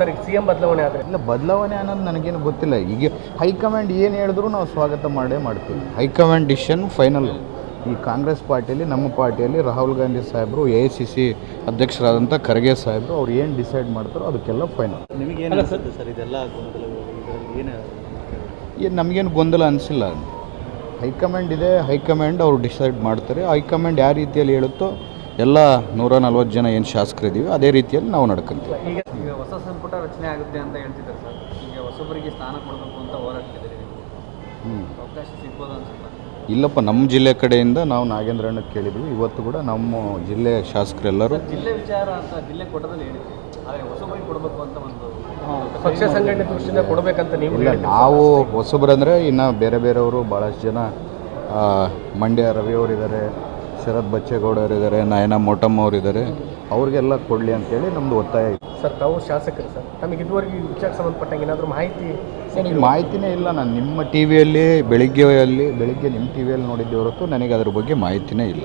Sir ಈಗ CM ಬದಲಾವಣೆ ಆದರೆ ಇಲ್ಲ, ಬದಲಾವಣೆ ಅನ್ನೋದು ನನಗೇನು ಗೊತ್ತಿಲ್ಲ. ಈಗ ಹೈಕಮಾಂಡ್ ಏನು ಹೇಳಿದ್ರು ನಾವು ಸ್ವಾಗತ ಮಾಡೇ ಮಾಡ್ತೀವಿ. High command decision final. ಈ ಕಾಂಗ್ರೆಸ್ ಪಾರ್ಟಿಯಲ್ಲಿ, ನಮ್ಮ ಪಾರ್ಟಿಯಲ್ಲಿ ರಾಹುಲ್ ಗಾಂಧಿ ಸಾಹೇಬರು, AICC ಅಧ್ಯಕ್ಷರಾದಂಥ ಖರ್ಗೆ ಸಾಹೇಬರು ಅವ್ರು ಏನು ಡಿಸೈಡ್ ಮಾಡ್ತಾರೋ ಅದಕ್ಕೆಲ್ಲ ಫೈನಲ್. ನಿಮಗೇನು ಅನಿಸುತ್ತೆ ಸರ್ ಇದೆಲ್ಲ ಏನು ನಮಗೇನು ಗೊಂದಲ ಅನಿಸಿಲ್ಲ. ಹೈಕಮಾಂಡ್ ಇದೆ, ಹೈಕಮಾಂಡ್ ಅವ್ರು ಡಿಸೈಡ್ ಮಾಡ್ತಾರೆ. ಹೈಕಮಾಂಡ್ ಯಾವ ರೀತಿಯಲ್ಲಿ ಹೇಳುತ್ತೋ ಎಲ್ಲ 140 ಜನ ಏನು ಶಾಸಕರಿದ್ದೀವಿ ಅದೇ ರೀತಿಯಲ್ಲಿ ನಾವು ನಡ್ಕೊಂತೀವಿ. ಈಗ ಹೊಸ ಸಂಪುಟ ರಚನೆ ಆಗುತ್ತೆ ಅಂತ ಹೇಳ್ತಿದ್ದಾರೆ ಸರ್. ಈಗ ಹೊಸಬರಿಗೆ ಸ್ಥಾನ ಕೊಡಬೇಕು ಅಂತ ಹೋರಾಡ್ತಿದ್ದೀರಿ, ಅವಕಾಶ ಸಿಗ್ಬೋದು ಅನ್ಸುತ್ತೆ? ಇಲ್ಲಪ್ಪ, ನಮ್ಮ ಜಿಲ್ಲೆ ಕಡೆಯಿಂದ ನಾವು ನಾಗೇಂದ್ರಣ್ಣ ಕೇಳಿದ್ವಿ. ಇವತ್ತು ಕೂಡ ನಮ್ಮ ಜಿಲ್ಲೆ ಶಾಸಕರೆಲ್ಲರೂ ಜಿಲ್ಲೆ ವಿಚಾರ ಅಂತ ಜಿಲ್ಲೆ ಕೊಟ್ಟದಲ್ಲಿ ಹೇಳಿದ್ವಿ, ಆದರೆ ಹೊಸಬರಿಗೆ ಕೊಡಬೇಕು ಅಂತ ಒಂದು ಪಕ್ಷ ಸಂಘಟನೆ ದೃಷ್ಟಿಯಿಂದ ಕೊಡಬೇಕಂತ ನೀವು ಇಲ್ಲ. ನಾವು ಹೊಸಬ್ರಂದರೆ ಇನ್ನು ಬೇರೆ ಬೇರೆಯವರು ಭಾಳಷ್ಟು ಜನ, ಮಂಡ್ಯ ರವಿಯವರಿದ್ದಾರೆ, ಶರತ್ ಬಚ್ಚೇಗೌಡರಿದ್ದಾರೆ, ನಯನ ಮೋಟಮ್ಮ ಅವರಿದ್ದಾರೆ, ಅವ್ರಿಗೆಲ್ಲ ಕೊಡಲಿ ಅಂತೇಳಿ ನಮ್ಮದು ಒತ್ತಾಯ ಇದೆ. ಸರ್ ತಾವು ಶಾಸಕರು ಸರ್, ನಮಗೆ ಇದುವರೆಗೆ ಈ ವಿಚಾರಕ್ಕೆ ಸಂಬಂಧಪಟ್ಟಂಗೆ ಏನಾದರೂ ಮಾಹಿತಿ ನನಗೆ ಮಾಹಿತಿನೇ ಇಲ್ಲ. ನಾನು ನಿಮ್ಮ ಟಿ ವಿಯಲ್ಲಿ ಬೆಳಿಗ್ಗೆ ನಿಮ್ಮ ಟಿ ವಿಯಲ್ಲಿ ನೋಡಿದ್ದೆ ಹೊರತು ನನಗೆ ಅದ್ರ ಬಗ್ಗೆ ಮಾಹಿತಿನೇ ಇಲ್ಲ.